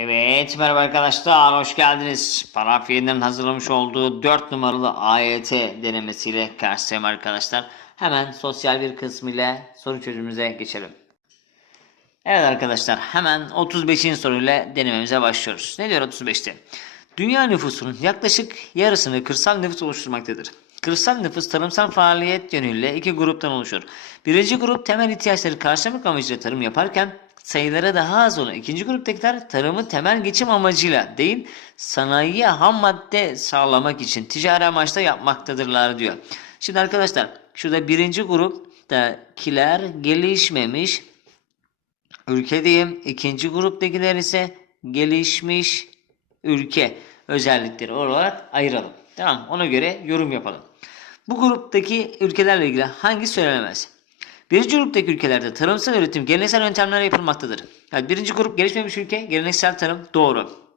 Evet merhaba arkadaşlar hoş geldiniz. Parafiyenin hazırlamış olduğu 4 numaralı AYT denemesiyle karşıyayım arkadaşlar. Hemen sosyal bir kısmıyla soru çözümümüze geçelim. Evet arkadaşlar hemen 35. soruyla denememize başlıyoruz. Ne diyor 35'te? Dünya nüfusunun yaklaşık yarısını kırsal nüfus oluşturmaktadır. Kırsal nüfus tarımsal faaliyet yönüyle iki gruptan oluşur. Birinci grup temel ihtiyaçları karşılamak amacıyla tarım yaparken sayıları daha az olan ikinci gruptakiler tarımı temel geçim amacıyla değil sanayiye ham madde sağlamak için ticari amaçla yapmaktadırlar diyor. Şimdi arkadaşlar şurada birinci gruptakiler gelişmemiş ülke diyeyim. İkinci gruptakiler ise gelişmiş ülke özellikleri olarak ayıralım. Tamam ona göre yorum yapalım. Bu gruptaki ülkelerle ilgili hangi söylenemez? Birinci gruptaki ülkelerde tarımsal üretim geleneksel yöntemlerle yapılmaktadır. Yani birinci grup gelişmemiş ülke, geleneksel tarım doğru.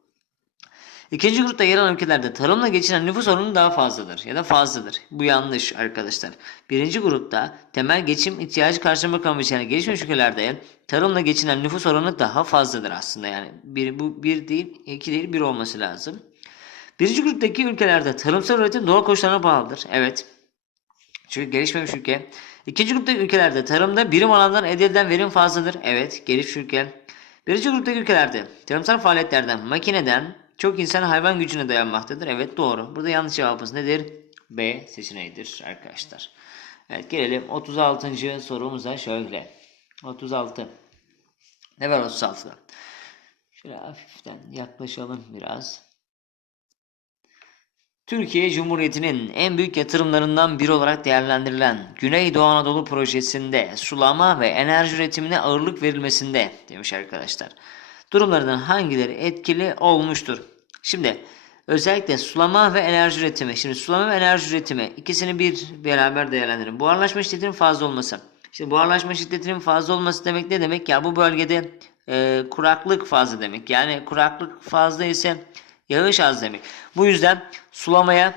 İkinci grupta yer alan ülkelerde tarımla geçinen nüfus oranı daha fazladır ya da fazladır. Bu yanlış arkadaşlar. Birinci grupta temel geçim ihtiyacı karşılamak amacıyla gelişmiş ülkelerde tarımla geçinen nüfus oranı daha fazladır aslında. Yani bir, bu bir değil, iki değil, bir olması lazım. Birinci gruptaki ülkelerde tarımsal üretim doğal koşullarına bağlıdır. Evet. Çünkü gelişmemiş ülke. İkinci gruptaki ülkelerde tarımda birim alandan elde edilen verim fazladır. Evet, gelişmiş ülke. Birinci gruptaki ülkelerde tarımsal faaliyetlerden, makineden çok insan hayvan gücüne dayanmaktadır. Evet doğru. Burada yanlış cevabımız nedir? B seçeneğidir arkadaşlar. Evet gelelim 36. sorumuza şöyle. 36. Ne var 36'da? Şöyle hafiften yaklaşalım biraz. Türkiye Cumhuriyeti'nin en büyük yatırımlarından biri olarak değerlendirilen Güneydoğu Anadolu projesinde sulama ve enerji üretimine ağırlık verilmesinde demiş arkadaşlar. Durumlardan hangileri etkili olmuştur? Şimdi özellikle sulama ve enerji üretimi. Şimdi sulama ve enerji üretimi ikisini bir beraber değerlendirin. Buharlaşma şiddetinin fazla olması. Şimdi buharlaşma şiddetinin fazla olması demek ne demek? Ya bu bölgede e, kuraklık fazla demek. Yani kuraklık fazla ise yağış az demek. Bu yüzden sulamaya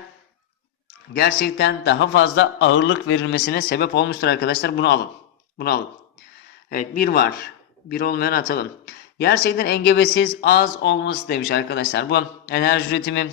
gerçekten daha fazla ağırlık verilmesine sebep olmuştur arkadaşlar. Bunu alın. Bunu alın. Evet bir var. Bir olmayan atalım. Gerçekten engebesiz az olması demiş arkadaşlar. Bu enerji üretimi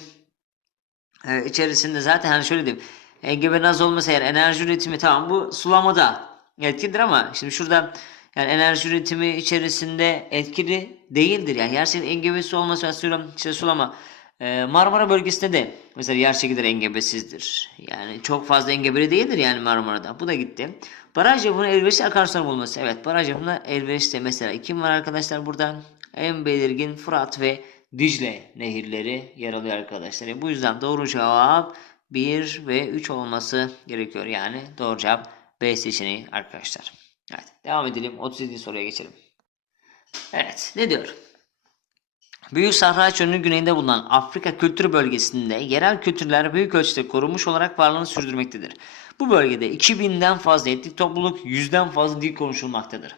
e, içerisinde zaten hani şöyle diyeyim. Engebenin az olması eğer enerji üretimi tamam bu sulamada etkidir ama şimdi şurada yani enerji üretimi içerisinde etkili değildir. Yani gerçekten engebesi olması atıyorum işte sulama. Ee, Marmara bölgesinde de mesela yer çekilir engebesizdir. Yani çok fazla engebeli değildir yani Marmara'da. Bu da gitti. Baraj yapımına elverişli akarsuların bulması. Evet baraj yapımına elverişli. Mesela kim var arkadaşlar burada? En belirgin Fırat ve Dicle nehirleri yer alıyor arkadaşlar. Yani bu yüzden doğru cevap 1 ve 3 olması gerekiyor. Yani doğru cevap B seçeneği arkadaşlar. Evet devam edelim. 37. soruya geçelim. Evet ne diyor? Büyük Sahra Çölü'nün güneyinde bulunan Afrika kültür bölgesinde yerel kültürler büyük ölçüde korunmuş olarak varlığını sürdürmektedir. Bu bölgede 2000'den fazla etnik topluluk, 100'den fazla dil konuşulmaktadır.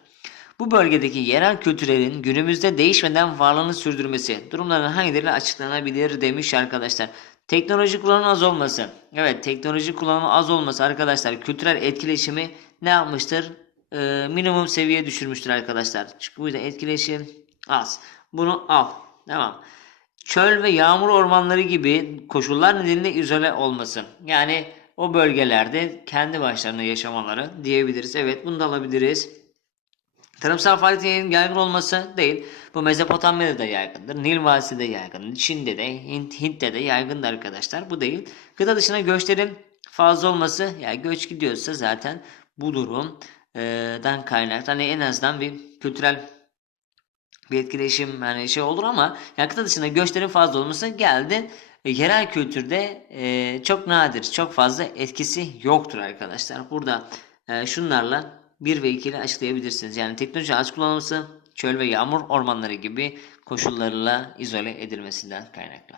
Bu bölgedeki yerel kültürlerin günümüzde değişmeden varlığını sürdürmesi durumların hangileri açıklanabilir demiş arkadaşlar. Teknoloji kullanımı az olması. Evet teknoloji kullanımı az olması arkadaşlar kültürel etkileşimi ne yapmıştır? Ee, minimum seviyeye düşürmüştür arkadaşlar. Çünkü bu yüzden etkileşim az. Bunu al. Tamam. Çöl ve yağmur ormanları gibi koşullar nedeniyle izole olması. Yani o bölgelerde kendi başlarına yaşamaları diyebiliriz. Evet bunu da alabiliriz. Tarımsal faaliyetin yaygın olması değil. Bu Mezopotamya'da da yaygındır. Nil Vadisi'de de yaygındır. Çin'de de, Hint, Hint'te de yaygındır arkadaşlar. Bu değil. Kıta dışına göçlerin fazla olması. Yani göç gidiyorsa zaten bu durumdan kaynaklı. Hani en azından bir kültürel bir etkileşim hani şey olur ama yani kıta dışında göçlerin fazla olması geldi. E, yerel kültürde e, çok nadir, çok fazla etkisi yoktur arkadaşlar. Burada e, şunlarla 1 ve 2 ile açıklayabilirsiniz. Yani teknoloji az kullanılması, çöl ve yağmur ormanları gibi koşullarla izole edilmesinden kaynaklı.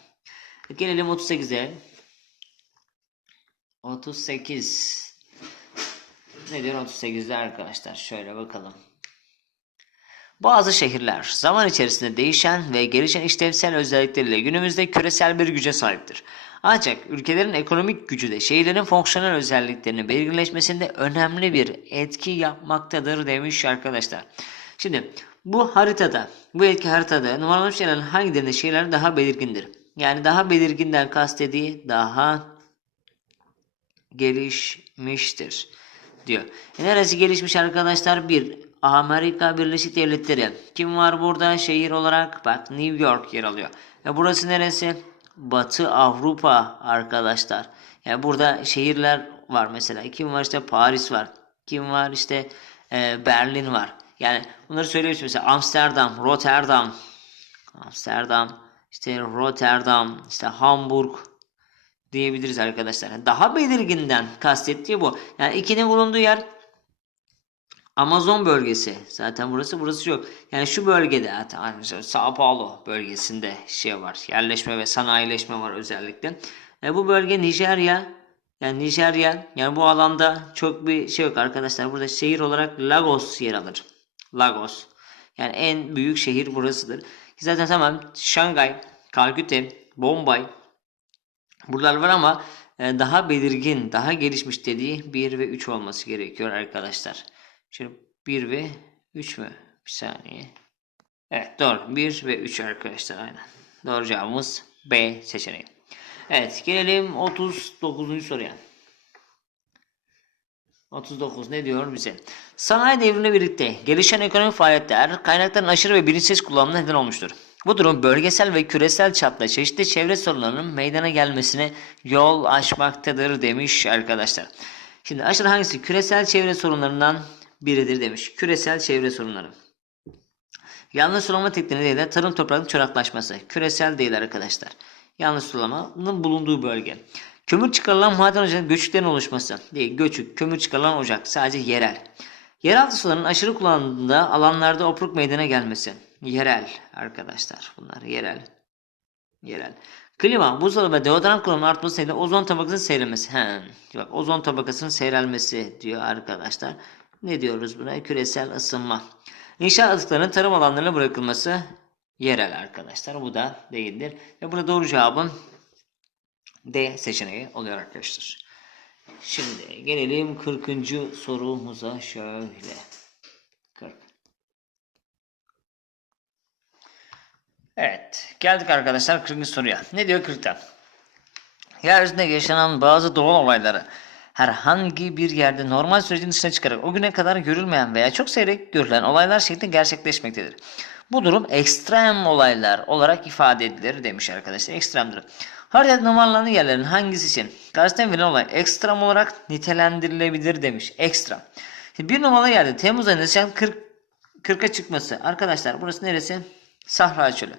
Gelelim 38'e. 38. Ne diyor 38'de arkadaşlar? Şöyle bakalım. Bazı şehirler zaman içerisinde değişen ve gelişen işlevsel özellikleriyle günümüzde küresel bir güce sahiptir. Ancak ülkelerin ekonomik gücü de şehirlerin fonksiyonel özelliklerinin belirginleşmesinde önemli bir etki yapmaktadır demiş arkadaşlar. Şimdi Bu haritada, bu etki haritada numaralanmış yerlerin hangilerinde şeyler daha belirgindir? Yani daha belirginden kastediği daha gelişmiştir diyor. E neresi gelişmiş arkadaşlar? Bir, Amerika Birleşik Devletleri. Kim var burada? Şehir olarak bak New York yer alıyor. E burası neresi? Batı Avrupa arkadaşlar. Yani burada şehirler var mesela. Kim var işte Paris var. Kim var işte e, Berlin var. Yani bunları söylüyoruz mesela Amsterdam, Rotterdam, Amsterdam, işte Rotterdam, işte Hamburg diyebiliriz arkadaşlar. Daha belirginden kastettiği bu. Yani ikinin bulunduğu yer Amazon bölgesi. Zaten burası burası yok. Yani şu bölgede hatta mesela Sao Paulo bölgesinde şey var. Yerleşme ve sanayileşme var özellikle. E bu bölge Nijerya. Yani Nijerya. Yani bu alanda çok bir şey yok arkadaşlar. Burada şehir olarak Lagos yer alır. Lagos. Yani en büyük şehir burasıdır. Zaten tamam Şangay, Kalküte, Bombay buralar var ama e, daha belirgin, daha gelişmiş dediği 1 ve 3 olması gerekiyor arkadaşlar. Şimdi 1 ve 3 mü? Bir saniye. Evet doğru. 1 ve 3 arkadaşlar aynen. Doğru cevabımız B seçeneği. Evet gelelim 39. soruya. 39 ne diyor bize? Sanayi devrimle birlikte gelişen ekonomik faaliyetler kaynakların aşırı ve bilinçsiz kullanımına neden olmuştur. Bu durum bölgesel ve küresel çapta çeşitli çevre sorunlarının meydana gelmesine yol açmaktadır demiş arkadaşlar. Şimdi aşırı hangisi küresel çevre sorunlarından biridir demiş. Küresel çevre sorunları. Yanlış sulama tekniği de tarım toprağının çoraklaşması. Küresel değil arkadaşlar. Yanlış sulamanın bulunduğu bölge. Kömür çıkarılan maden ocaklarının göçüklerin oluşması. Değil, göçük, kömür çıkarılan ocak. Sadece yerel. Yeraltı sularının aşırı kullanıldığında alanlarda opruk meydana gelmesi. Yerel arkadaşlar. Bunlar yerel. Yerel. Klima, buzdolabı ve deodorant kullanımının artması nedeniyle ozon tabakasının seyrelmesi. He, bak ozon tabakasının seyrelmesi diyor arkadaşlar. Ne diyoruz buna? Küresel ısınma. İnşaat atıklarının tarım alanlarına bırakılması yerel arkadaşlar. Bu da değildir. Ve burada doğru cevabın D seçeneği oluyor arkadaşlar. Şimdi gelelim 40. sorumuza şöyle. Evet. Geldik arkadaşlar 40. soruya. Ne diyor 40'ta? Yeryüzünde yaşanan bazı doğal olayları herhangi bir yerde normal sürecin dışına çıkarak o güne kadar görülmeyen veya çok seyrek görülen olaylar şeklinde gerçekleşmektedir. Bu durum ekstrem olaylar olarak ifade edilir demiş arkadaşlar. Ekstremdir. Haritada numaralı yerlerin hangisi için karşıdan verilen olay ekstrem olarak nitelendirilebilir demiş. Ekstrem. Bir numaralı yerde Temmuz ayında sıcak 40 40'a çıkması. Arkadaşlar burası neresi? Sahra çölü.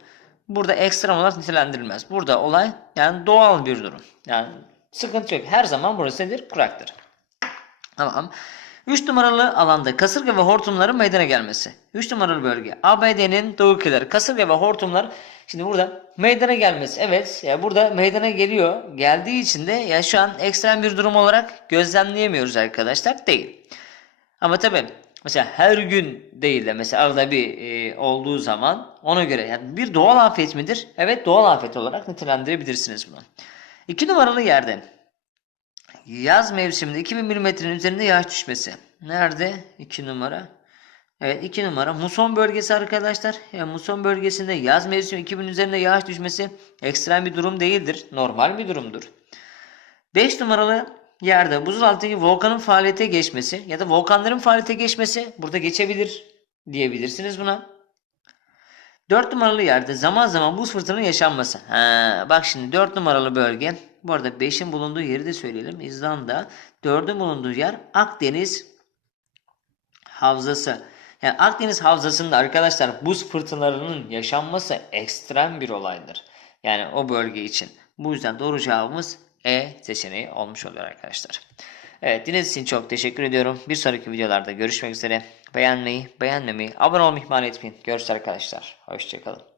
Burada ekstrem olarak nitelendirilmez. Burada olay yani doğal bir durum. Yani sıkıntı yok. Her zaman burası nedir? Kuraktır. Tamam. 3 numaralı alanda kasırga ve hortumların meydana gelmesi. 3 numaralı bölge. ABD'nin doğu ülkeleri kasırga ve hortumlar şimdi burada meydana gelmesi. Evet ya burada meydana geliyor. Geldiği için de ya şu an ekstrem bir durum olarak gözlemleyemiyoruz arkadaşlar. Değil. Ama tabii mesela her gün değil de mesela arada bir e, olduğu zaman ona göre yani bir doğal afet midir? Evet doğal afet olarak nitelendirebilirsiniz bunu. 2 numaralı yerde Yaz mevsiminde 2000 milimetrenin üzerinde yağış düşmesi. Nerede? 2 numara. Evet 2 numara. Muson bölgesi arkadaşlar. Yani Muson bölgesinde yaz mevsimi 2000 üzerinde yağış düşmesi ekstrem bir durum değildir. Normal bir durumdur. 5 numaralı yerde buzul altındaki volkanın faaliyete geçmesi ya da volkanların faaliyete geçmesi burada geçebilir diyebilirsiniz buna. 4 numaralı yerde zaman zaman buz fırtınanın yaşanması. Ha, bak şimdi 4 numaralı bölge. Bu arada 5'in bulunduğu yeri de söyleyelim. İzlanda. 4'ün bulunduğu yer Akdeniz Havzası. Yani Akdeniz Havzası'nda arkadaşlar buz fırtınalarının yaşanması ekstrem bir olaydır. Yani o bölge için. Bu yüzden doğru cevabımız E seçeneği olmuş oluyor arkadaşlar. Evet dinlediğiniz için çok teşekkür ediyorum. Bir sonraki videolarda görüşmek üzere. Beğenmeyi, beğenmemeyi, abone olmayı ihmal etmeyin. Görüşürüz arkadaşlar. Hoşçakalın.